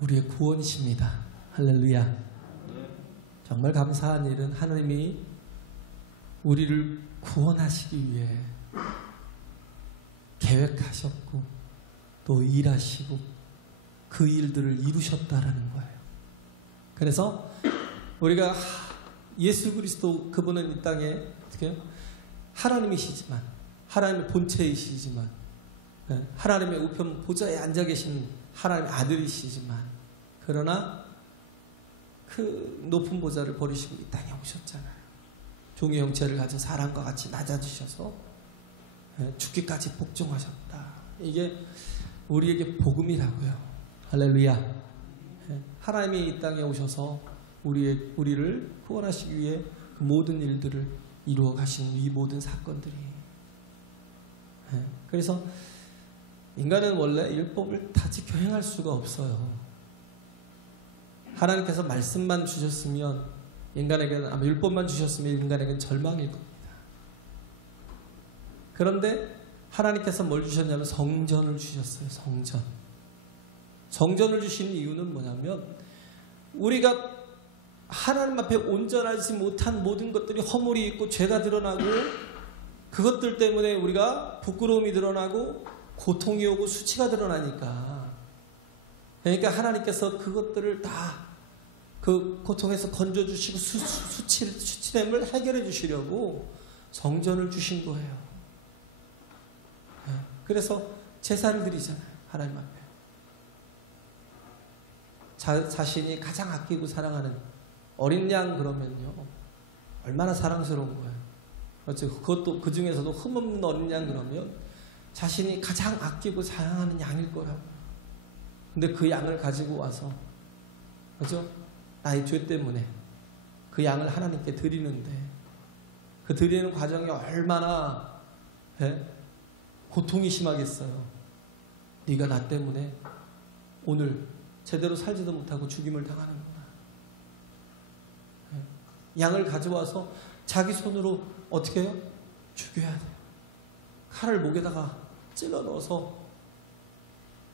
우리의 구원이십니다. 할렐루야. 정말 감사한 일은 하나님이 우리를 구원하시기 위해 계획하셨고 또 일하시고 그 일들을 이루셨다라는 거예요. 그래서 우리가 예수 그리스도 그분은 이 땅에 어떻게 해요? 하나님이시지만 하나님의 본체이시지만 하나님의 우편 보좌에 앉아 계신 하나님의 아들이시지만 그러나 그 높은 보좌를 버리시고 이 땅에 오셨잖아요. 종의 형체를 가져 사람과 같이 낮아지셔서 죽기까지 복종하셨다. 이게 우리에게 복음이라고요. 할렐루야. 하나님이 이 땅에 오셔서 우리를 구원하시기 위해 그 모든 일들을 이루어 가신 이 모든 사건들이. 그래서 인간은 원래 율법을 다 지켜 행할 수가 없어요. 하나님께서 말씀만 주셨으면 인간에게는 아마 율법만 주셨으면 인간에게는 절망일 겁니다. 그런데 하나님께서 뭘 주셨냐면 성전을 주셨어요. 성전을 주신 이유는 뭐냐면 우리가 하나님 앞에 온전하지 못한 모든 것들이 허물이 있고 죄가 드러나고 그것들 때문에 우리가 부끄러움이 드러나고 고통이 오고 수치가 드러나니까 그러니까 하나님께서 그것들을 다 그 고통에서 건져주시고 수치됨을 해결해 주시려고 성전을 주신 거예요. 그래서 제사를 드리잖아요. 하나님 앞에. 자신이 가장 아끼고 사랑하는 어린 양 그러면요. 얼마나 사랑스러운 거예요. 그렇죠. 그것도 그 중에서도 흠없는 어린 양 그러면 자신이 가장 아끼고 사랑하는 양일 거라고. 근데 그 양을 가지고 와서, 그죠? 나의 죄 때문에 그 양을 하나님께 드리는데, 그 드리는 과정이 얼마나 고통이 심하겠어요. 네가 나 때문에 오늘 제대로 살지도 못하고 죽임을 당하는구나. 양을 가져와서 자기 손으로 어떻게 해요? 죽여야 돼요. 칼을 목에다가 찔러 넣어서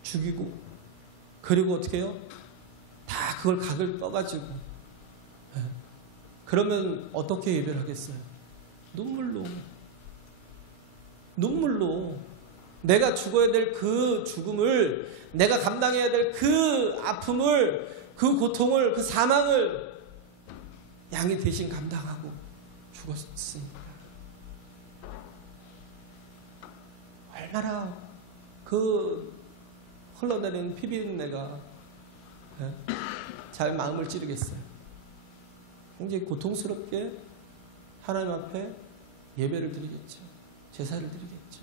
죽이고, 그리고 어떻게 해요? 다 그걸 각을 떠가지고, 그러면 어떻게 예배를 하겠어요? 눈물로 내가 죽어야 될 그 죽음을, 내가 감당해야 될 그 아픔을, 그 고통을, 그 사망을 양이 대신 감당하고 죽었으니까. 얼마나 그 흘러내리는 피비린내가 잘 마음을 찌르겠어요. 굉장히 고통스럽게 하나님 앞에 예배를 드리겠죠. 제사를 드리겠죠.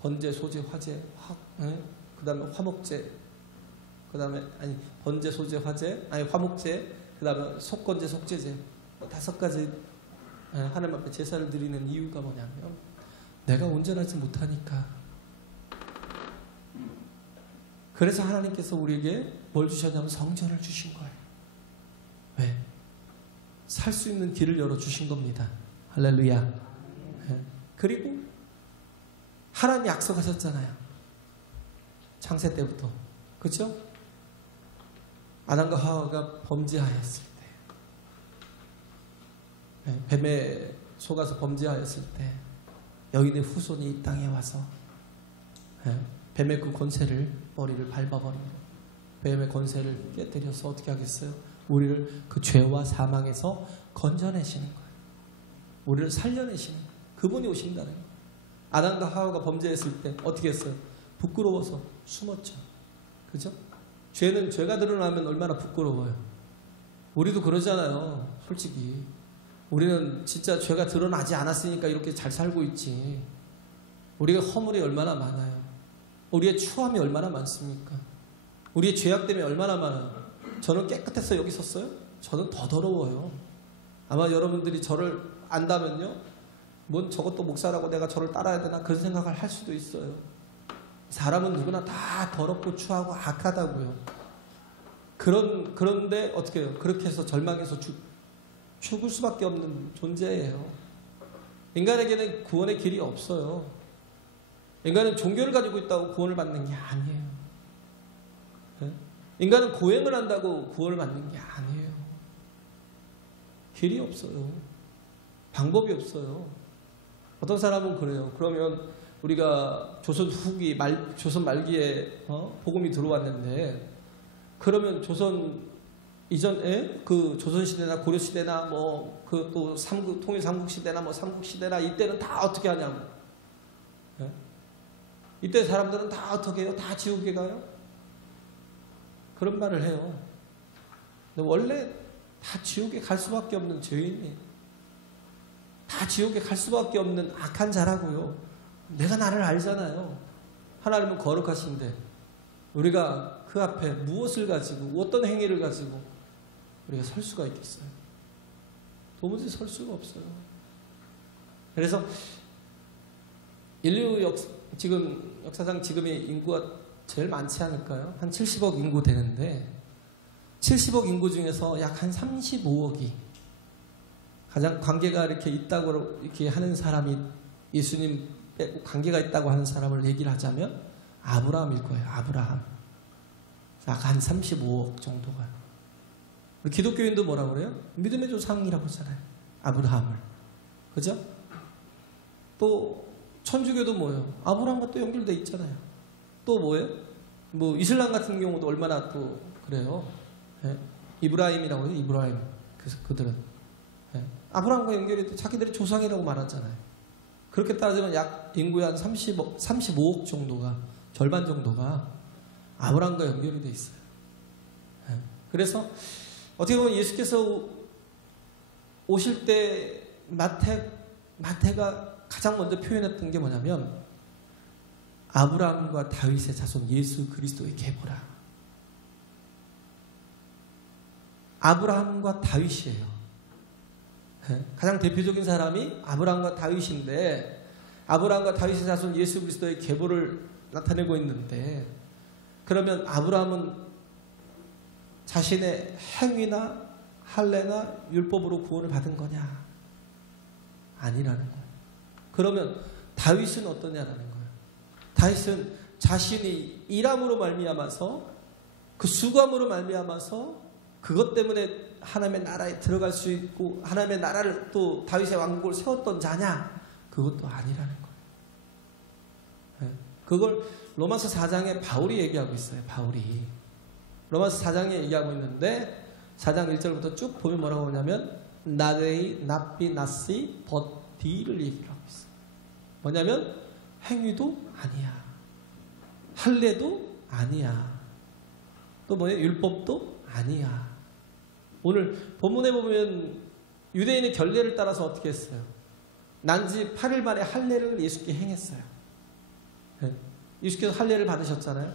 번제, 소제, 화제, 그 다음에 화목제, 그 다음에 번제, 소제, 화제, 화목제, 그 다음에 속건제, 속제제, 5가지 하나님 앞에 제사를 드리는 이유가 뭐냐면 내가 온전하지 못하니까. 그래서 하나님께서 우리에게 뭘 주셨냐면 성전을 주신 거예요. 왜? 살 수 있는 길을 열어주신 겁니다. 할렐루야. 그리고 하나님 약속하셨잖아요. 창세 때부터. 그렇죠? 아담과 하와가 범죄하였을 때, 뱀에 속아서 범죄하였을 때 여인의 후손이 이 땅에 와서 뱀의 그 권세를, 머리를 밟아버리고 뱀의 권세를 깨뜨려서 어떻게 하겠어요? 우리를 그 죄와 사망에서 건져내시는 거예요. 우리를 살려내시는 거예요. 그분이 오신다는 거예요. 아담과 하와가 범죄했을 때 어떻게 했어요? 부끄러워서 숨었죠. 그죠? 죄가 드러나면 얼마나 부끄러워요. 우리도 그러잖아요. 솔직히 우리는 진짜 죄가 드러나지 않았으니까 이렇게 잘 살고 있지. 우리가 허물이 얼마나 많아요. 우리의 추함이 얼마나 많습니까? 우리의 죄악 때문에 얼마나 많아요. 저는 깨끗해서 여기 섰어요? 저는 더 더러워요. 아마 여러분들이 저를 안다면요, 뭔 저것도 목사라고 내가 저를 따라야 되나 그런 생각을 할 수도 있어요. 사람은 누구나 다 더럽고 추하고 악하다고요. 그런데 어떻게 해요? 그렇게 해서 절망해서 죽을 수밖에 없는 존재예요. 인간에게는 구원의 길이 없어요. 인간은 종교를 가지고 있다고 구원을 받는 게 아니에요. 네? 인간은 고행을 한다고 구원을 받는 게 아니에요. 길이 없어요. 방법이 없어요. 어떤 사람은 그래요. 그러면 우리가 조선 후기, 조선 말기에 복음이 들어왔는데, 그러면 조선 이전에 그 조선시대나 고려시대나 뭐 그 또 통일 삼국시대나 뭐 삼국시대나 이때는 다 어떻게 하냐고. 네? 이때 사람들은 다 어떻게 해요? 다 지옥에 가요? 그런 말을 해요. 근데 원래 다 지옥에 갈 수밖에 없는 죄인이에요. 다 지옥에 갈 수밖에 없는 악한 자라고요. 내가 나를 알잖아요. 하나님은 거룩하신데 우리가 그 앞에 무엇을 가지고 어떤 행위를 가지고 우리가 설 수가 있겠어요? 도무지 설 수가 없어요. 그래서 인류 지금 역사상 지금의 인구가 제일 많지 않을까요? 한 70억 인구 되는데 70억 인구 중에서 약 한 35억이 가장 관계가 이렇게 있다고 이렇게 하는 사람이 예수님 빼고 관계가 있다고 하는 사람을 얘기를 하자면 아브라함일 거예요. 아브라함. 약 한 35억 정도가. 우리 기독교인도 뭐라고 그래요? 믿음의 조상이라고 하잖아요. 아브라함을. 그죠? 또 천주교도 뭐예요? 아브라함과 또 연결돼 있잖아요. 또 뭐예요? 뭐 이슬람 같은 경우도 얼마나 또 그래요. 예? 이브라임이라고 해요. 이브라임. 그래서 그들은 예? 아브라함과 연결이 돼 자기들이 조상이라고 말하잖아요. 그렇게 따지면 약 인구의 한 35억 정도가, 절반 정도가 아브라함과 연결이 돼 있어요. 예? 그래서 어떻게 보면 예수께서 오실 때 마태가 가장 먼저 표현했던 게 뭐냐면 아브라함과 다윗의 자손 예수 그리스도의 계보라. 아브라함과 다윗이에요. 가장 대표적인 사람이 아브라함과 다윗인데 아브라함과 다윗의 자손 예수 그리스도의 계보를 나타내고 있는데, 그러면 아브라함은 자신의 행위나 할례나 율법으로 구원을 받은 거냐? 아니라는 거예요. 그러면 다윗은 어떠냐라는 거예요. 다윗은 자신이 일함으로 말미암아서, 그 수감으로 말미암아서 그것 때문에 하나님의 나라에 들어갈 수 있고 하나님의 나라를 또 다윗의 왕국을 세웠던 자냐? 그것도 아니라는 거예요. 그걸 로마서 4장에 바울이 얘기하고 있어요. 바울이 로마서 4장에 얘기하고 있는데 4장 1절부터 쭉 보면 뭐라고 하냐면 not A, not B, not C, but D를 얘기를 하고 있어요. 뭐냐면 행위도 아니야, 할례도 아니야, 또 뭐예요? 율법도 아니야. 오늘 본문에 보면 유대인의 결례를 따라서 어떻게 했어요? 난지 8일 만에 할례를 예수께 행했어요. 네. 예수께서 할례를 받으셨잖아요.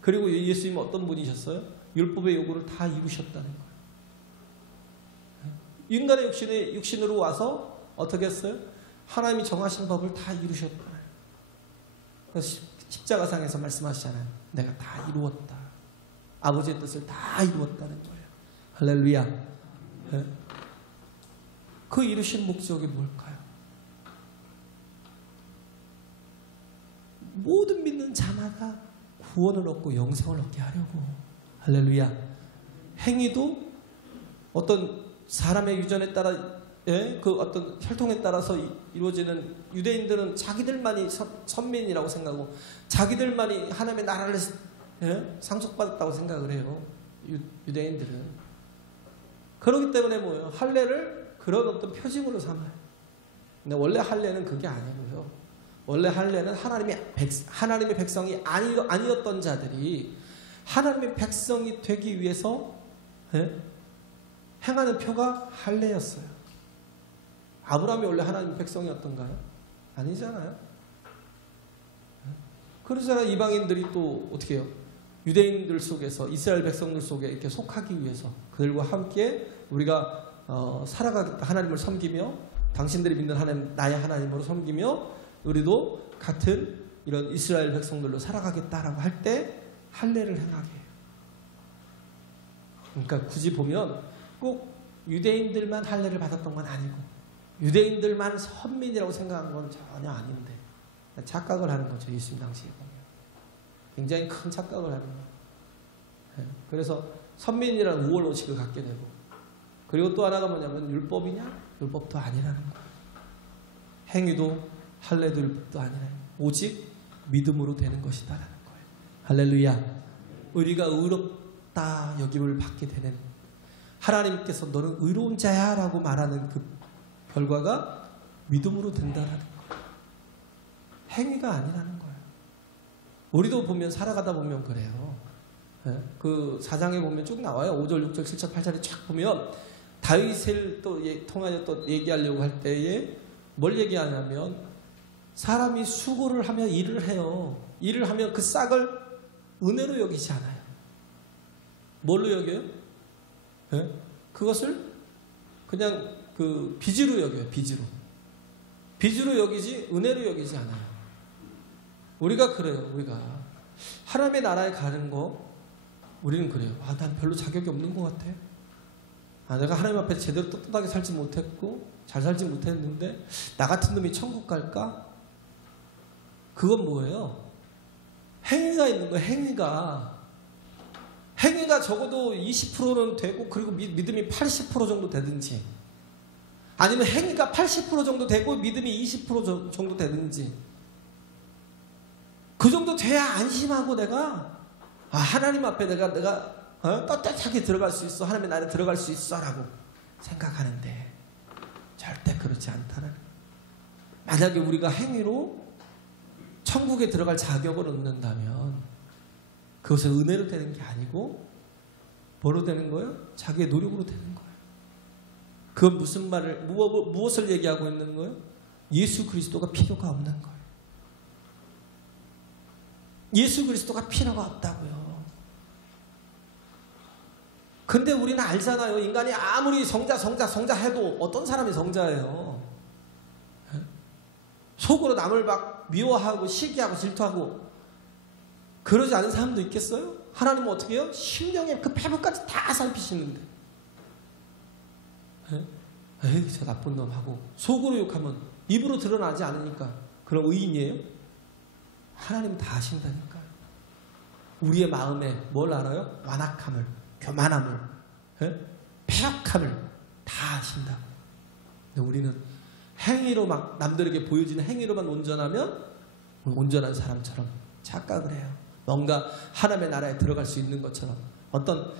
그리고 예수님은 어떤 분이셨어요? 율법의 요구를 다 이루셨다는 거예요. 네. 인간의 육신으로 와서 어떻게 했어요? 하나님이 정하신 법을 다 이루셨다. 그래서 십자가상에서 말씀하시잖아요. 내가 다 이루었다. 아버지의 뜻을 다 이루었다는 거예요. 할렐루야. 네? 그 이루신 목적이 뭘까요? 모든 믿는 자마다 구원을 얻고 영생을 얻게 하려고. 할렐루야. 행위도 어떤 사람의 유전에 따라, 그 어떤 혈통에 따라서 이루어지는, 유대인들은 자기들만이 선민이라고 생각하고 자기들만이 하나님의 나라를 상속받았다고 생각을 해요. 유대인들은. 그렇기 때문에 뭐예요? 할례를 그런 어떤 표징으로 삼아요. 근데 원래 할례는 그게 아니고요. 원래 할례는 하나님의 백성이 아니었던 자들이 하나님의 백성이 되기 위해서 행하는 표가 할례였어요. 아브라함이 원래 하나님의 백성이었던가요? 아니잖아요. 그러잖아요. 이방인들이 또 어떻게 해요? 유대인들 속에서, 이스라엘 백성들 속에 이렇게 속하기 위해서 그들과 함께 우리가 살아가겠다, 하나님을 섬기며 당신들이 믿는 하나님, 나의 하나님으로 섬기며 우리도 같은 이런 이스라엘 백성들로 살아가겠다라고 할 때 할례를 행하게 해요. 그러니까 굳이 보면 꼭 유대인들만 할례를 받았던 건 아니고 유대인들만 선민이라고 생각한 건 전혀 아닌데 착각을 하는 거죠. 예수님 당시에 보면 굉장히 큰 착각을 하는 거예요. 그래서 선민이라는 우월의식을 갖게 되고, 그리고 또 하나가 뭐냐면 율법이냐? 율법도 아니라는 거예요. 행위도 할례도 율법도 아니라는 거예요. 오직 믿음으로 되는 것이다라는 거예요. 할렐루야. 우리가 의롭다 여김을 받게 되는, 하나님께서 너는 의로운 자야 라고 말하는 그 결과가 믿음으로 된다라는 거예요. 행위가 아니라는 거예요. 우리도 보면 살아가다 보면 그래요. 그 4장에 보면 쭉 나와요. 5절, 6절, 7절, 8절에 쫙 보면 다윗을 또 통하여 또 얘기하려고 할 때에 뭘 얘기하냐면, 사람이 수고를 하며 일을 해요. 일을 하면 그 싹을 은혜로 여기지 않아요. 뭘로 여겨요? 그것을 그냥 그 빚으로 여겨요. 빚으로 여기지 은혜로 여기지 않아요. 우리가 그래요. 우리가 하나님의 나라에 가는 거 우리는 그래요. 난 별로 자격이 없는 것 같아. 내가 하나님 앞에 제대로 떳떳하게 살지 못했고 잘 살지 못했는데 나 같은 놈이 천국 갈까? 그건 뭐예요? 행위가 있는 거예요. 행위가 적어도 20%는 되고, 그리고 믿음이 80% 정도 되든지, 아니면 행위가 80% 정도 되고 믿음이 20% 정도 되든지, 그 정도 돼야 안심하고 내가 하나님 앞에 내가 떳떳하게 들어갈 수 있어, 하나님의 나라에 들어갈 수 있어 라고 생각하는데 절대 그렇지 않다는. 만약에 우리가 행위로 천국에 들어갈 자격을 얻는다면 그것은 은혜로 되는 게 아니고 뭐로 되는 거예요? 자기의 노력으로 되는 거예요. 그건 무슨 말을, 무엇을 얘기하고 있는 거예요? 예수 그리스도가 필요가 없는 거예요. 예수 그리스도가 필요가 없다고요. 근데 우리는 알잖아요. 인간이 아무리 성자 해도 어떤 사람이 성자예요? 속으로 남을 막 미워하고 시기하고 질투하고 그러지 않은 사람도 있겠어요? 하나님은 어떻게 해요? 심령의 그 배부까지 다 살피시는데, 에이 저 나쁜 놈 하고 속으로 욕하면 입으로 드러나지 않으니까 그럼 의인이에요? 하나님은 다 아신다니까요. 우리의 마음에 뭘 알아요? 완악함을, 교만함을, 패역함을 다 아신다고. 근데 우리는 행위로 막 남들에게 보여지는 행위로만 온전하면 온전한 사람처럼 착각을 해요. 뭔가 하나님의 나라에 들어갈 수 있는 것처럼. 어떤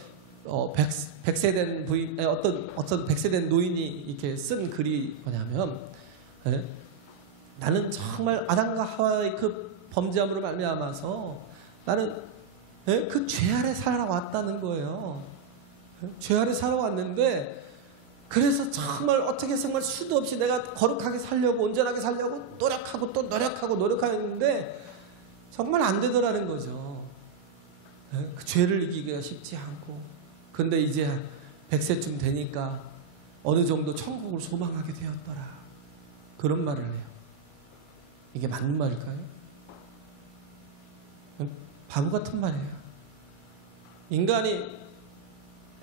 백세된 부인, 어떤 백세된 노인이 이렇게 쓴 글이 뭐냐면, 나는 정말 아담과 하와의 그 범죄함으로 말미암아서 나는 그 죄 아래 살아왔다는 거예요. 죄 아래 살아왔는데, 그래서 정말 어떻게 정말 수도 없이 내가 거룩하게 살려고, 온전하게 살려고 노력하고 또 노력하는데 정말 안 되더라는 거죠. 그 죄를 이기기가 쉽지 않고. 근데 이제 100세쯤 되니까 어느 정도 천국을 소망하게 되었더라. 그런 말을 해요. 이게 맞는 말일까요? 바보 같은 말이에요. 인간이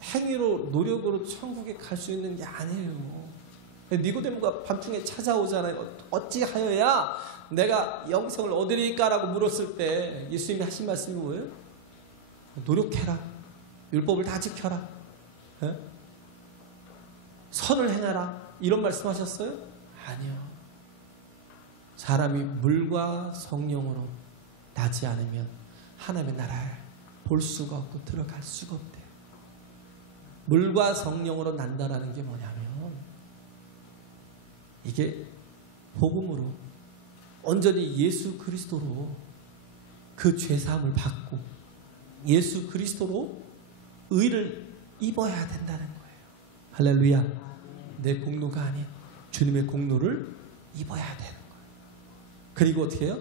행위로, 노력으로 천국에 갈 수 있는 게 아니에요. 니고데모가 밤중에 찾아오잖아요. 어찌하여야 내가 영생을 얻으리까라고 물었을 때 예수님이 하신 말씀이 뭐예요? 노력해라. 율법을 다 지켜라. 선을 행하라. 이런 말씀하셨어요? 아니요. 사람이 물과 성령으로 나지 않으면 하나님의 나라에 볼 수가 없고 들어갈 수가 없대요. 물과 성령으로 난다라는 게 뭐냐면, 이게 복음으로 온전히 예수 그리스도로 그 죄사함을 받고 예수 그리스도로 의를 입어야 된다는 거예요. 할렐루야. 내 공로가 아닌 주님의 공로를 입어야 되는 거예요. 그리고 어떻게 해요?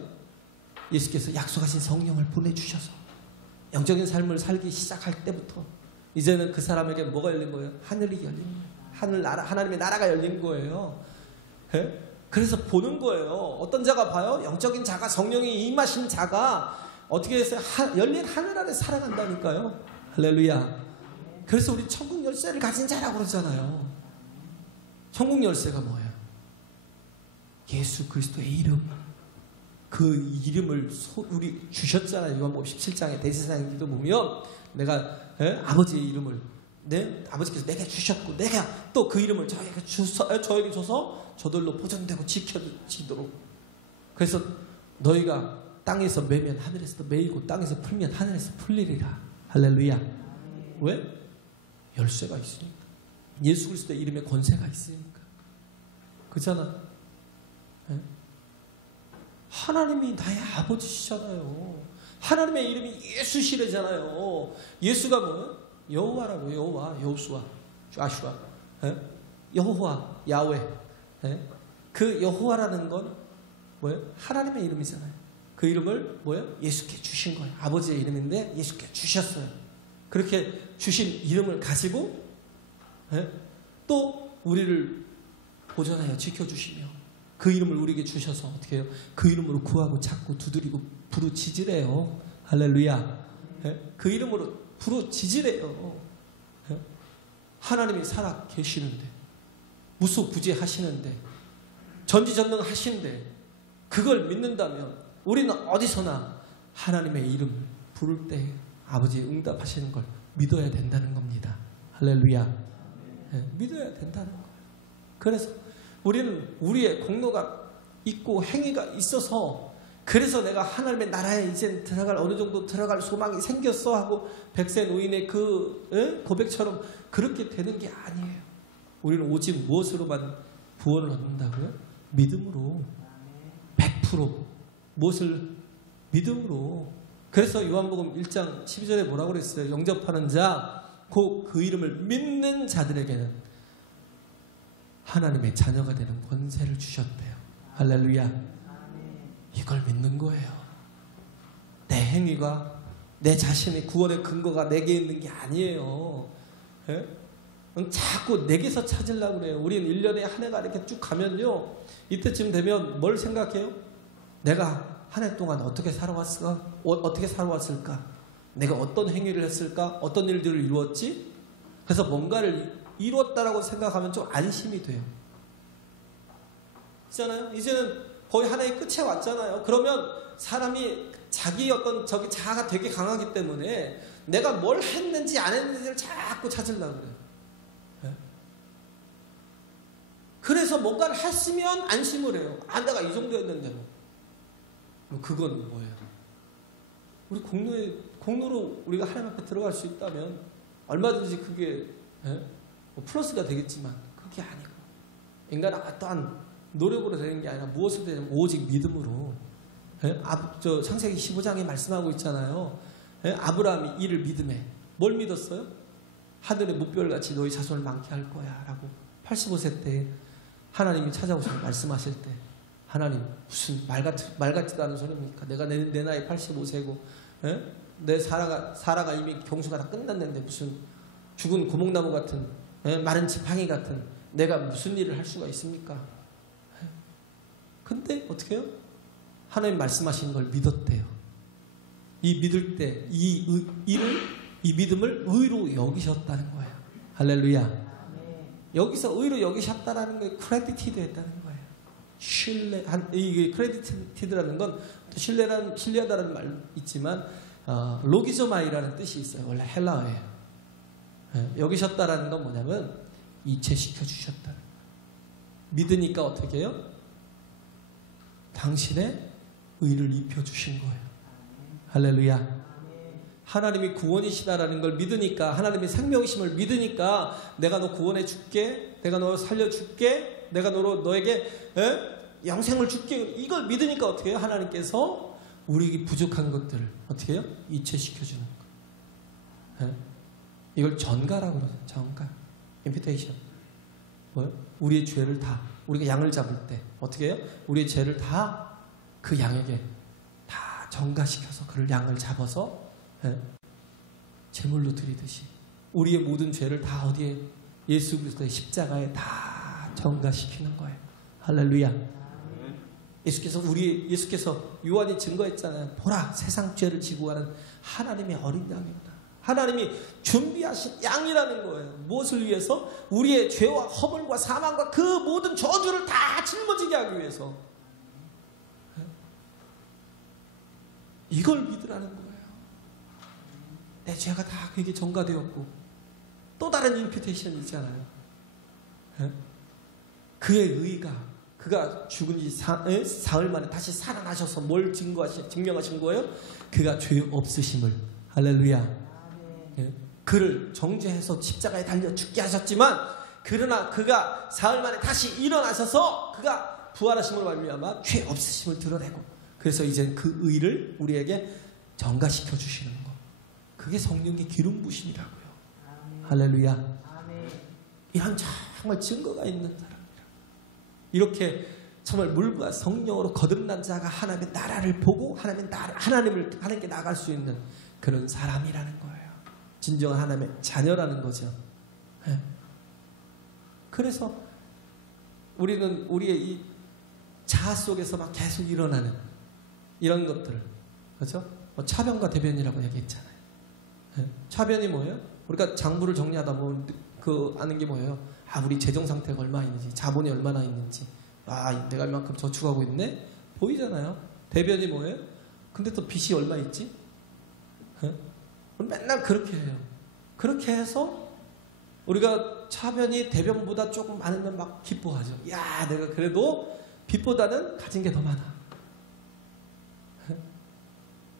예수께서 약속하신 성령을 보내주셔서 영적인 삶을 살기 시작할 때부터 이제는 그 사람에게 뭐가 열린 거예요? 하늘이 열린 거예요. 하나님의 나라가 열린 거예요. 그래서 보는 거예요. 어떤 자가 봐요? 영적인 자가, 성령이 임하신 자가 어떻게 해서 열린 하늘 아래 살아간다니까요. 할렐루야. 그래서 우리 천국 열쇠를 가진 자라고 그러잖아요. 천국 열쇠가 뭐예요? 예수 그리스도의 이름. 그 이름을 우리 주셨잖아요. 요한복음 17장에 대제사장 기도 보면 내가 아버지의 이름을 아버지께서 내게 주셨고 내가 또 그 이름을 저에게 줘서 저들로 보존되고 지켜지도록. 그래서 너희가 땅에서 매면 하늘에서 매이고 땅에서 풀면 하늘에서 풀리리라. 할렐루야. 왜? 열쇠가 있으니까. 예수 그리스도의 이름에 권세가 있으니까. 그잖아. 하나님이 나의 아버지시잖아요. 하나님의 이름이 예수시래잖아요. 예수가 뭐예요? 여호와라고. 여호와, 여호수아, 좌슈아, 여호와, 야훼. 그 여호와라는 건 뭐예요? 하나님의 이름이잖아요. 그 이름을 뭐예요? 예수께 주신 거예요. 아버지의 이름인데 예수께 주셨어요. 그렇게 주신 이름을 가지고 또 우리를 보존하여 지켜주시며 그 이름을 우리에게 주셔서 어떻게 해요? 그 이름으로 구하고 찾고 두드리고 부르짖으래요. 할렐루야. 그 이름으로 부르짖으래요. 하나님이 살아 계시는데 무소부지하시는데 전지전능하신데 그걸 믿는다면 우리는 어디서나 하나님의 이름을 부를 때 아버지의 응답하시는 걸 믿어야 된다는 겁니다. 할렐루야. 믿어야 된다는 거예요. 그래서 우리는 우리의 공로가 있고 행위가 있어서 그래서 내가 하나님의 나라에 이제 어느 정도 들어갈 소망이 생겼어 하고 백세 노인의 그 고백처럼 그렇게 되는 게 아니에요. 우리는 오직 무엇으로만 구원을 얻는다고요? 믿음으로. 100%. 무엇을? 믿음으로. 그래서 요한복음 1장 12절에 뭐라고 그랬어요? 영접하는 자, 곧 그 이름을 믿는 자들에게는 하나님의 자녀가 되는 권세를 주셨대요. 할렐루야. 이걸 믿는 거예요. 내 행위가 내 자신의 구원의 근거가 내게 있는 게 아니에요. 자꾸 내게서 찾으려고 그래요. 우리는 1년에 한 해가 이렇게 쭉 가면요. 이때쯤 되면 뭘 생각해요? 내가 한 해 동안 어떻게 살아왔을까? 어떻게 살아왔을까? 내가 어떤 행위를 했을까? 어떤 일들을 이루었지? 그래서 뭔가를 이루었다라고 생각하면 좀 안심이 돼요. 있잖아요? 이제는 거의 하나의 끝에 왔잖아요. 그러면 사람이 자기 어떤 자아가 되게 강하기 때문에 내가 뭘 했는지 안 했는지를 자꾸 찾으려고 그래요. 그래서 뭔가를 했으면 안심을 해요. 내가 이 정도 했는데 뭐. 그건 뭐예요? 우리 공로로 우리가 하나님 앞에 들어갈 수 있다면 얼마든지 그게 뭐 플러스가 되겠지만 그게 아니고 인간은 어떠한 노력으로 되는 게 아니라 무엇으로 되냐면 오직 믿음으로. 창세기 15장에 말씀하고 있잖아요. 아브라함이 이를 믿음에 뭘 믿었어요? 하늘의 무별같이 너희 자손을 많게 할 거야 라고 85세 때 하나님이 찾아오셔서 말씀하실 때 하나님 무슨 말 같지도 않은 소리입니까? 내가 내 나이 85세고 내 사라가 이미 경수가 다 끝났는데 무슨 죽은 고목나무 같은 마른 지팡이 같은 내가 무슨 일을 할 수가 있습니까? 근데 어떻게 해요? 하나님 말씀하시는 걸 믿었대요. 이 믿을 때 이 믿음을 의로 여기셨다는 거예요. 할렐루야. 여기서 의로 여기셨다라는 게 크레디티드 했다는 거예요. 이게 크레디티드라는 건 신뢰하다라는 말 있지만 로기조마이라는 뜻이 있어요. 원래 헬라어예요. 여기셨다라는 건 뭐냐면 이체시켜 주셨다는 거예요. 믿으니까 어떻게 해요? 당신의 의를 입혀주신 거예요. 할렐루야. 하나님이 구원이시다라는 걸 믿으니까 하나님의 생명이심을 믿으니까 내가 너 구원해 줄게, 내가 너 살려줄게, 내가 너에게 영생을 줄게. 이걸 믿으니까 어떻게 해요? 하나님께서 우리에게 부족한 것들을 어떻게 해요? 이체시켜주는 거예요. 이걸 전가라고 그러죠. 전가. 임피테이션. 뭐요? 우리의 죄를 다 우리가 양을 잡을 때 어떻게 해요? 우리의 죄를 다 그 양에게 다 전가시켜서 그를 양을 잡아서 제물로 드리듯이 우리의 모든 죄를 다 어디에? 예수 그리스도의 십자가에 다 전가시키는 거예요. 할렐루야. 예수께서 요한이 증거했잖아요. 보라, 세상 죄를 지고 가는 하나님의 어린 양이다. 하나님이 준비하신 양이라는 거예요. 무엇을 위해서? 우리의 죄와 허물과 사망과 그 모든 저주를 다 짊어지게 하기 위해서. 이걸 믿으라는 거예요. 내 죄가 다 그에게 전가되었고, 또 다른 임퓨테이션이 있잖아요. 그의 의가, 그가 죽은 지 사흘 만에 다시 살아나셔서 뭘 증명하신 거예요? 그가 죄 없으심을. 할렐루야. 그를 정죄해서 십자가에 달려 죽게 하셨지만, 그러나 그가 사흘 만에 다시 일어나셔서 그가 부활하심으로 말미암아 죄 없으심을 드러내고, 그래서 이제 그 의를 우리에게 전가시켜 주시는 거. 그게 성령의 기름 부심이라고요. 할렐루야. 이런 정말 증거가 있는 사람이라. 이렇게 정말 물과 성령으로 거듭난 자가 하나님의 나라를 보고 하나님께 나갈 수 있는 그런 사람이라는 거예요. 진정한 하나님의 자녀라는 거죠. 그래서 우리는 우리의 이 자아 속에서 막 계속 일어나는 이런 것들, 그렇죠? 차변과 대변이라고 얘기했잖아요. 차변이 뭐예요? 우리가 장부를 정리하다 보면 그 아는 게 뭐예요? 아, 우리 재정 상태가 얼마나 있는지, 자본이 얼마나 있는지, 아, 내가 이만큼 저축하고 있네? 보이잖아요. 대변이 뭐예요? 근데 또 빚이 얼마 있지? 맨날 그렇게 해요. 그렇게 해서 우리가 차변이 대변보다 조금 많으면 막 기뻐하죠. 야, 내가 그래도 빚보다는 가진 게 더 많아.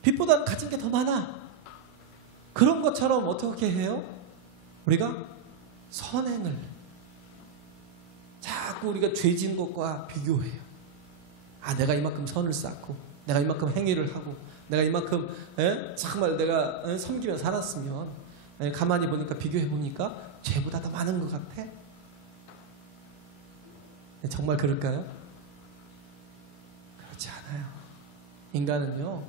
빚보다는 가진 게 더 많아. 그런 것처럼 어떻게 해요? 우리가 선행을 자꾸 우리가 죄진 것과 비교해요. 아, 내가 이만큼 선을 쌓고, 내가 이만큼 행위를 하고, 내가 이만큼 정말 내가 섬기며 살았으면, 가만히 보니까 비교해 보니까 죄보다 더 많은 것 같아. 정말 그럴까요? 그렇지 않아요. 인간은요,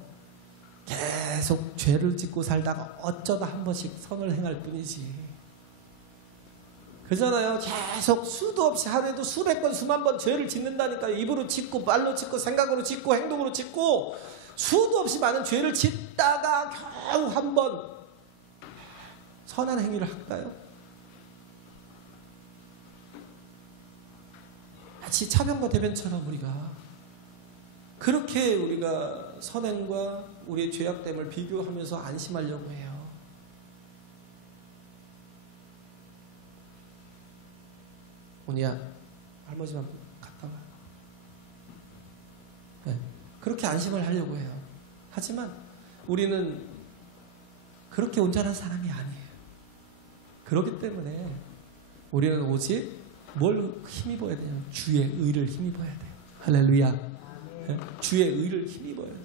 계속 죄를 짓고 살다가 어쩌다 한 번씩 선을 행할 뿐이지. 그잖아요. 계속 수도 없이 하루에도 수백 번 수만 번 죄를 짓는다니까. 입으로 짓고 말로 짓고 생각으로 짓고 행동으로 짓고 수도 없이 많은 죄를 짓다가 겨우 한 번 선한 행위를 할까요? 마치 차변과 대변처럼 우리가 그렇게 우리가 선행과 우리의 죄악됨을 비교하면서 안심하려고 해요. 오니야, 할머니만 갔다 와. 네, 그렇게 안심을 하려고 해요. 하지만 우리는 그렇게 온전한 사람이 아니에요. 그렇기 때문에 우리는 오직 뭘 힘입어야 돼요? 주의 의를 힘입어야 돼요. 할렐루야. 네, 주의 의를 힘입어야 돼요.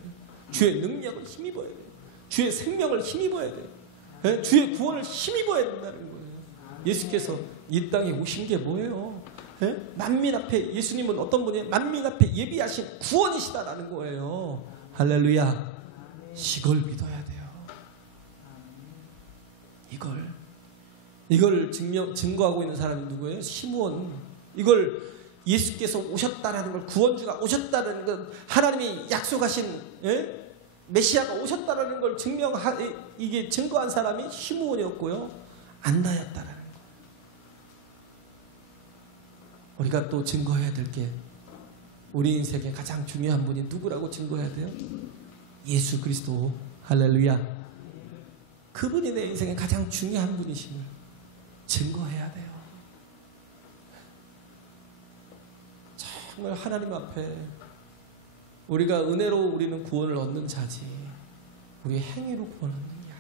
주의 능력을 힘입어야 돼요. 주의 생명을 힘입어야 돼요. 네, 주의 구원을 힘입어야 된다는 거예요. 예수께서 이 땅에 오신 게 뭐예요? 네? 만민 앞에, 예수님은 어떤 분이에요? 만민 앞에 예비하신 구원이시다라는 거예요. 할렐루야. 이걸 믿어야 돼요. 이걸 증거하고 있는 사람이 누구예요? 시므온. 이걸 예수께서 오셨다라는 걸, 구원주가 오셨다라는 걸, 하나님이 약속하신 메시아가 오셨다라는 걸 이게 증거한 사람이 시므온이었고요. 안나였다라는 거. 우리가 또 증거해야 될 게, 우리 인생의 가장 중요한 분이 누구라고 증거해야 돼요? 예수 그리스도. 할렐루야. 그분이 내 인생의 가장 중요한 분이심을 증거해야 돼요. 정말 하나님 앞에 우리가 은혜로 우리는 구원을 얻는 자지, 우리의 행위로 구원 얻는 게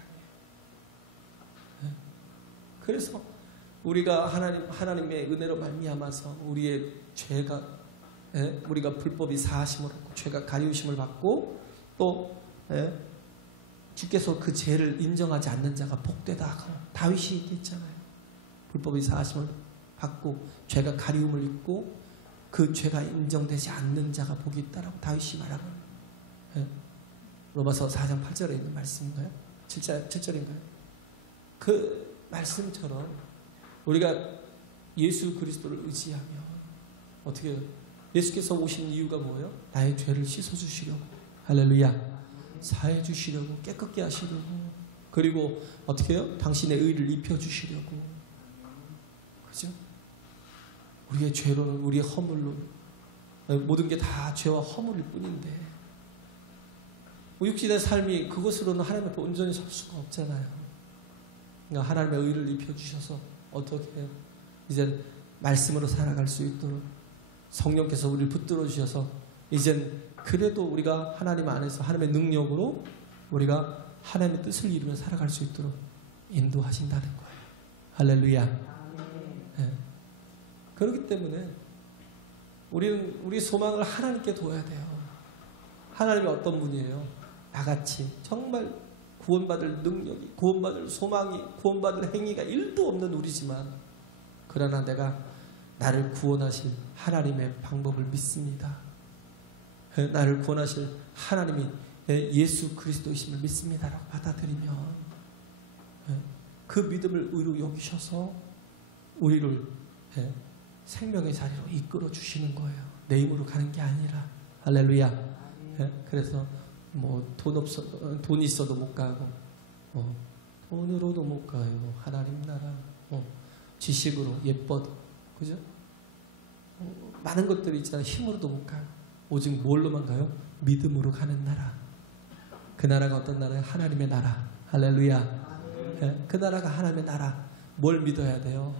아니에요. 그래서 우리가 하나님의 은혜로 말미암아서 우리의 죄가, 우리가 불법이 사하심을 받고 죄가 가리우심을 받고, 또 주께서 그 죄를 인정하지 않는 자가 복되다. 다윗이 얘기했잖아요. 불법이 사하심을 받고 죄가 가리움을 입고 그 죄가 인정되지 않는 자가 복이 있다라고 다윗이 말하는, 로마서 4장 8절에 있는 말씀인가요? 7절인가요? 그 말씀처럼 우리가 예수 그리스도를 의지하면 어떻게 해요? 예수께서 오신 이유가 뭐예요? 나의 죄를 씻어주시려고, 할렐루야, 사해주시려고, 깨끗게 하시려고, 그리고 어떻게 해요? 당신의 의를 입혀주시려고. 그죠? 우리의 죄로는, 우리의 허물로, 모든 게 다 죄와 허물일 뿐인데, 육신의 삶이 그것으로는 하나님 앞에 온전히 설 수가 없잖아요. 그러니까 하나님의 의를 입혀주셔서 어떻게 해요? 이젠 말씀으로 살아갈 수 있도록 성령께서 우리를 붙들어 주셔서 이젠 그래도 우리가 하나님 안에서 하나님의 능력으로 우리가 하나님의 뜻을 이루며 살아갈 수 있도록 인도하신다는 거예요. 할렐루야. 네. 그렇기 때문에 우리는 우리 소망을 하나님께 둬야 돼요. 하나님이 어떤 분이에요? 나같이 정말 구원받을 능력이, 구원받을 소망이, 구원받을 행위가 1도 없는 우리지만, 그러나 내가 나를 구원하실 하나님의 방법을 믿습니다. 나를 구원하실 하나님이 예수 그리스도이심을 믿습니다라고 받아들이면 그 믿음을 의로 여기셔서 우리를 생명의 자리로 이끌어 주시는 거예요. 내 힘으로 가는 게 아니라. 할렐루야. 그래서 뭐 돈 있어도 못 가고, 돈으로도 못 가요. 하나님 나라. 지식으로, 예뻐도, 그죠? 많은 것들이 있잖아요. 힘으로도 못 가요. 오직 뭘로만 가요? 믿음으로 가는 나라. 그 나라가 어떤 나라예요? 하나님의 나라. 할렐루야. 그 나라가 하나님의 나라. 뭘 믿어야 돼요?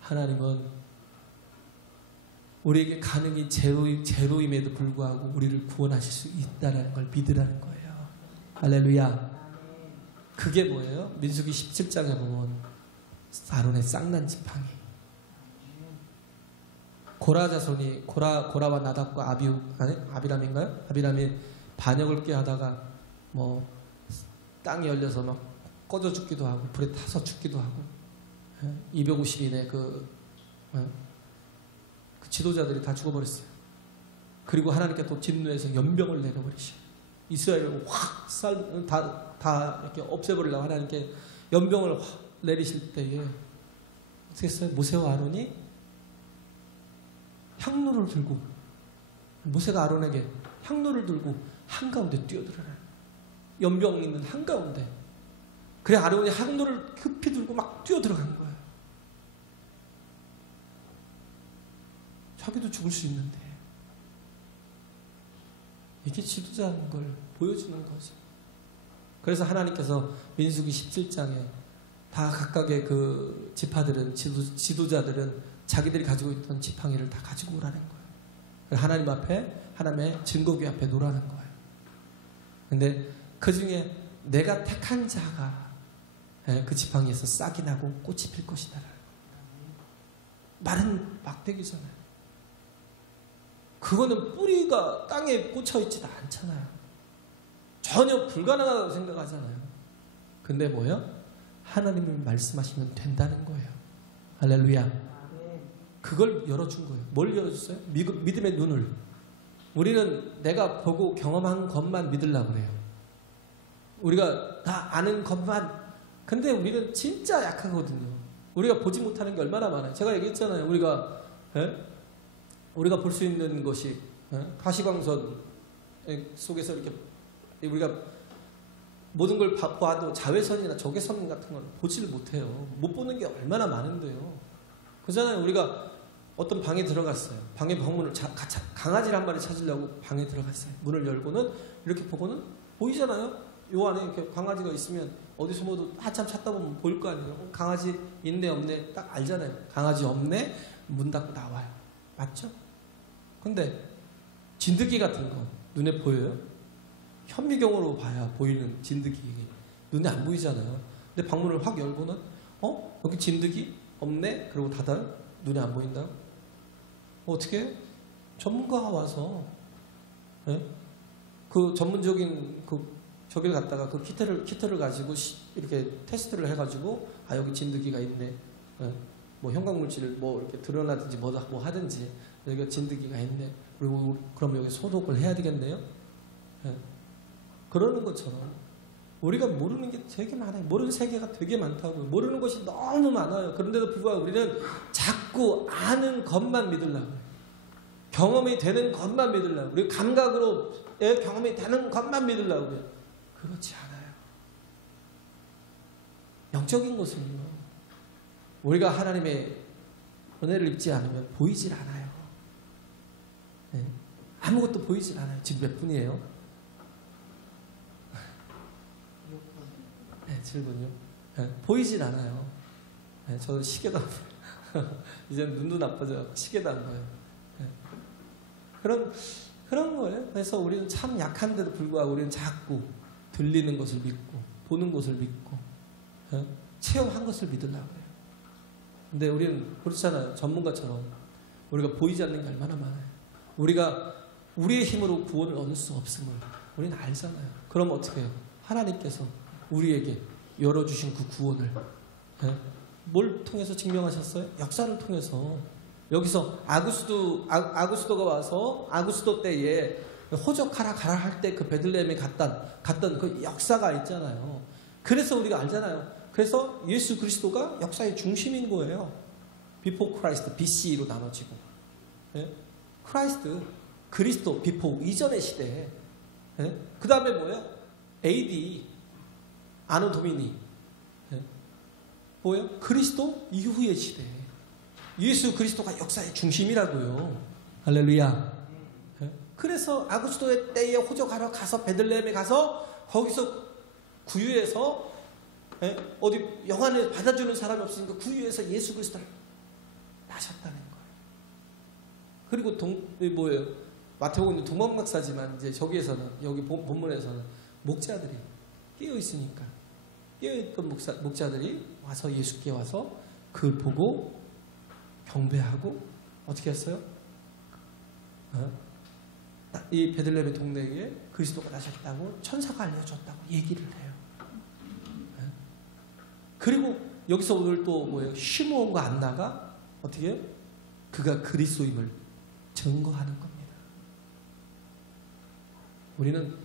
하나님은 우리에게 가능이 제로임에도 불구하고 우리를 구원하실 수 있다는 걸 믿으라는 거예요. 할렐루야. 그게 뭐예요? 민수기 17장에 보면 아론의 쌍난 지팡이. 고라 자손이 고라와 나답과 아비람인가요? 아비람이 반역을 꾀하다가 뭐 땅이 열려서 막 꺼져 죽기도 하고 불에 타서 죽기도 하고 250인의 그 지도자들이 다 죽어버렸어요. 그리고 하나님께 또 진노해서 연병을 내려버리셔. 이스라엘을 확 다 이렇게 없애버리려고 하나님께 연병을 확 내리실 때에 어떻게 했어요? 모세와 아론이 향로를 들고, 모세가 아론에게 향로를 들고 한가운데 뛰어들어라. 연병 있는 한가운데. 그래 아론이 향로를 급히 들고 막 뛰어들어간 거예요. 자기도 죽을 수 있는데. 이게 지도자인 걸 보여주는 거죠. 그래서 하나님께서 민수기 17장에 다 각각의 그 지파들은, 지도자들은 자기들이 가지고 있던 지팡이를 다 가지고 오라는 거예요. 하나님 앞에, 하나님의 증거궤 앞에 놓으라는 거예요. 근데 그 중에 내가 택한 자가 그 지팡이에서 싹이 나고 꽃이 필 것이다. 말은 막대기잖아요. 그거는 뿌리가 땅에 꽂혀있지도 않잖아요. 전혀 불가능하다고 생각하잖아요. 근데 뭐예요? 하나님이 말씀하시면 된다는 거예요. 할렐루야. 그걸 열어준 거예요. 뭘 열어줬어요? 믿음의 눈을. 우리는 내가 보고 경험한 것만 믿으려고 그래요. 우리가 다 아는 것만. 근데 우리는 진짜 약하거든요. 우리가 보지 못하는 게 얼마나 많아요. 제가 얘기했잖아요. 우리가 볼 수 있는 것이 가시광선 속에서 이렇게 우리가 모든 걸 봐도 자외선이나 적외선 같은 걸 보지를 못해요. 못 보는 게 얼마나 많은데요. 그잖아요. 우리가 어떤 방에 들어갔어요. 방에 방문을 강아지를 한 마리 찾으려고 방에 들어갔어요. 문을 열고는 이렇게 보고는 보이잖아요. 요 안에 이렇게 강아지가 있으면 어디서 뭐도 한참 찾다 보면 보일 거 아니에요. 강아지 있네 없네 딱 알잖아요. 강아지 없네 문 닫고 나와요. 맞죠? 근데 진드기 같은 거 눈에 보여요? 현미경으로 봐야 보이는 진드기 눈에 안 보이잖아요. 근데 방문을 확 열고는 여기 진드기 없네? 그리고 닫아요? 눈에 안 보인다? 어떻게? 전문가가 와서 그 전문적인 저기를 갖다가 그 키트를 가지고 이렇게 테스트를 해가지고 여기 진드기가 있네. 뭐 형광물질을 뭐 이렇게 드러나든지 뭐 하든지 여기가 진드기가 있네. 그리고 그럼 여기 소독을 해야 되겠네요. 그러는 것처럼 우리가 모르는 게 되게 많아요. 모르는 세계가 되게 많다고요. 모르는 것이 너무 많아요. 그런데도 불구하고 우리는 자꾸 아는 것만 믿으려고 해요. 경험이 되는 것만 믿으려고, 우리 감각으로 경험이 되는 것만 믿으려고요. 그렇지 않아요. 영적인 것은요, 우리가 하나님의 은혜를 입지 않으면 보이질 않아요. 네. 아무것도 보이질 않아요. 지금 몇 분이에요? 네, 7분이요. 네, 보이질 않아요. 네, 저는 시계도 안 봐요. 이제는 눈도 나빠져. 시계도 안 봐요. 네. 그런 거예요. 그래서 우리는 참 약한데도 불구하고 우리는 자꾸 들리는 것을 믿고, 보는 것을 믿고, 네? 체험한 것을 믿으려고 해요. 근데 우리는 그렇잖아요. 전문가처럼 우리가 보이지 않는 게 얼마나 많아요. 우리가 우리의 힘으로 구원을 얻을 수 없음을 우리는 알잖아요. 그럼 어떻게 해요? 하나님께서 우리에게 열어주신 그 구원을, 네? 뭘 통해서 증명하셨어요? 역사를 통해서. 여기서 아구스도가 와서 아구스도 때에 호적하라 가라 할 때 그 베들레헴에 갔던 그 역사가 있잖아요. 그래서 우리가 알잖아요. 그래서 예수 그리스도가 역사의 중심인 거예요. Before Christ, BC로 나눠지고. 예? 크라이스트, 그리스도, Before, 이전의 시대에. 예? 그 다음에 뭐예요? AD, 아노 도미니. 예? 뭐예요? 그리스도 이후의 시대. 예수 그리스도가 역사의 중심이라고요. 할렐루야. 예? 그래서 아구스도의 때에 호적하러 가서 베들레헴에 가서 거기서 구유에서, 예? 어디 영안을 받아주는 사람이 없으니까 구유에서 예수 그리스도를 나셨다는 거예요. 그리고 뭐예요? 마태복음은 동방박사지만 이제 저기에서는, 여기 본문에서는 목자들이 깨어 있으니까, 깨어 있던 목자들이 와서 예수께 와서 그걸 보고 경배하고 어떻게 했어요? 이 베들레헴의 동네에 그리스도가 나셨다고 천사가 알려줬다고 얘기를 해요. 그리고 여기서 오늘 또 뭐예요? 시므온과 안나가 어떻게 해요? 그가 그리스도임을 증거하는 겁니다. 우리는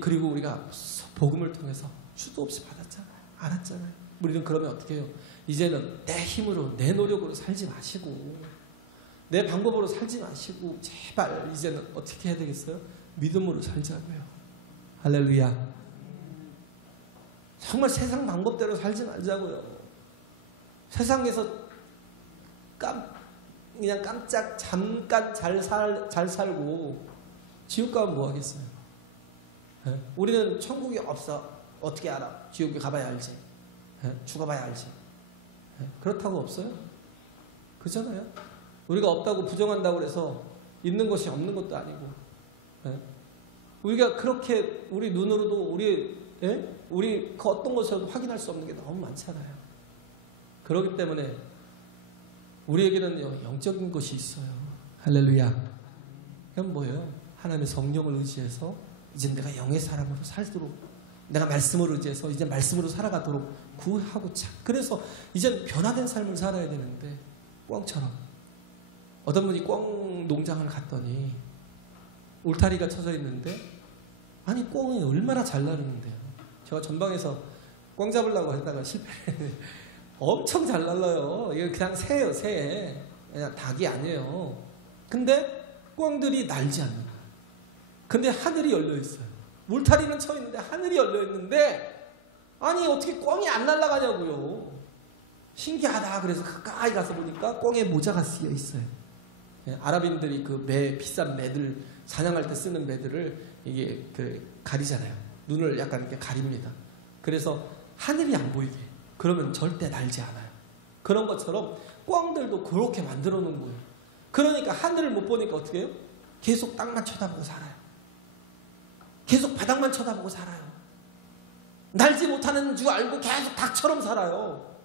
그리고 우리가 복음을 통해서 수도 없이 받았잖아요. 알았잖아요. 우리는 그러면 어떻게 해요? 이제는 내 힘으로, 내 노력으로 살지 마시고, 내 방법으로 살지 마시고, 제발 이제는 어떻게 해야 되겠어요? 믿음으로 살자고요. 할렐루야. 정말 세상 방법대로 살지 말자고요. 세상에서 그냥 깜짝 잠깐 잘 살고 지옥 가면 뭐 하겠어요? 네? 우리는 천국이 없어. 어떻게 알아? 지옥에 가봐야 알지. 네? 죽어봐야 알지. 네? 그렇다고 없어요? 그렇잖아요. 우리가 없다고 부정한다고 해서 있는 것이 없는 것도 아니고, 네? 우리가 그렇게 우리 눈으로도 우리 그 어떤 것으로도 확인할 수 없는 게 너무 많잖아요. 그렇기 때문에 우리에게는 영적인 것이 있어요. 할렐루야. 그럼 뭐예요? 하나님의 성령을 의지해서 이제 내가 영의 사람으로 살도록, 내가 말씀을 의지해서 이제 말씀으로 살아가도록 구하고 그래서 이제는 변화된 삶을 살아야 되는데, 꿩처럼. 어떤 분이 꿩 농장을 갔더니 울타리가 쳐져 있는데, 아니 꿩이 얼마나 잘 날리는데요. 제가 전방에서 꿩 잡으려고 하다가 실패했는데 엄청 잘 날라요. 이게 그냥 새예요, 새. 그냥 닭이 아니에요. 근데 꿩들이 날지 않는 거예요. 근데 하늘이 열려 있어요. 울타리는 쳐 있는데 하늘이 열려 있는데, 아니 어떻게 꿩이 안 날아가냐고요. 신기하다. 그래서 가까이 가서 보니까 꿩의 모자가 쓰여 있어요. 아랍인들이 그 비싼 매들, 사냥할 때 쓰는 매들을 이게 가리잖아요. 눈을 약간 이렇게 가립니다. 그래서 하늘이 안 보이게. 그러면 절대 날지 않아요. 그런 것처럼 꿩들도 그렇게 만들어 놓은 거예요. 그러니까 하늘을 못 보니까 어떻게 해요? 계속 땅만 쳐다보고 살아요. 계속 바닥만 쳐다보고 살아요. 날지 못하는 줄 알고 계속 닭처럼 살아요.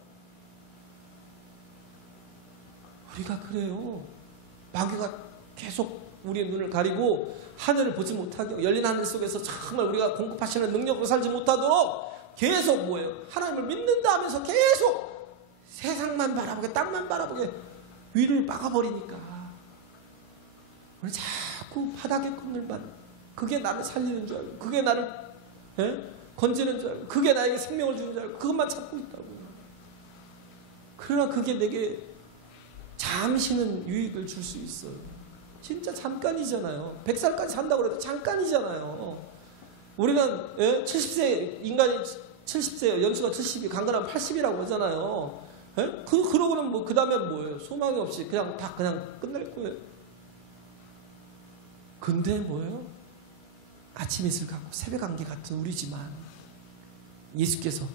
우리가 그래요. 마귀가 계속 우리의 눈을 가리고 하늘을 보지 못하게, 열린 하늘 속에서 정말 우리가 공급하시는 능력으로 살지 못하도록 계속 뭐예요? 하나님을 믿는다 하면서 계속 세상만 바라보게, 땅만 바라보게 위를 막아버리니까 우리 자꾸 바닥의 것들만, 그게 나를 살리는 줄 알고, 그게 나를 건지는 줄 알고, 그게 나에게 생명을 주는 줄 알고 그것만 찾고 있다고. 그러나 그게 내게 잠시는 유익을 줄 수 있어요. 진짜 잠깐이잖아요. 100살까지 산다고 해도 잠깐이잖아요. 우리는 70세 인간이 70세요. 연수가 70이 강건하면 80이라고 하잖아요. 그러고는 뭐 그 다음엔 뭐예요? 소망이 없이 그냥 다 그냥 끝날 거예요. 근데 뭐예요? 아침 이슬 같고 새벽 안개 같은 우리지만 예수께서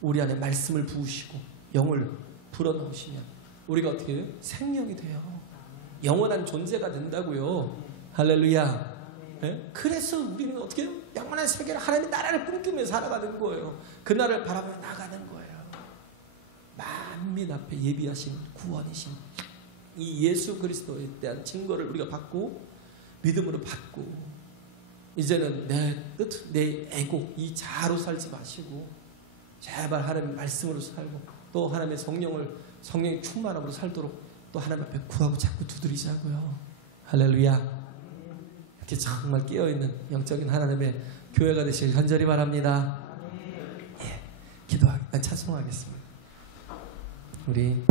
우리 안에 말씀을 부으시고 영을 불어넣으시면 우리가 어떻게 해요? 생명이 돼요. 영원한 존재가 된다고요. 할렐루야. 네? 그래서 우리는 어떻게 해요? 영원한 세계를 하나님의 나라를 꿈꾸며 살아가는 거예요. 그 나라를 바라보며 나가는 거예요. 만민 앞에 예비하신 구원이신 이 예수 그리스도에 대한 증거를 우리가 받고 믿음으로 받고 이제는 내 뜻, 내 에고 이 자아로 살지 마시고 제발 하나님의 말씀으로 살고 또 하나님의 성령의 충만함으로 살도록 또 하나님 앞에 구하고 자꾸 두드리자고요. 할렐루야. 이렇게 정말 깨어있는 영적인 하나님의 교회가 되시길 간절히 바랍니다. 예, 찬송하겠습니다. 우리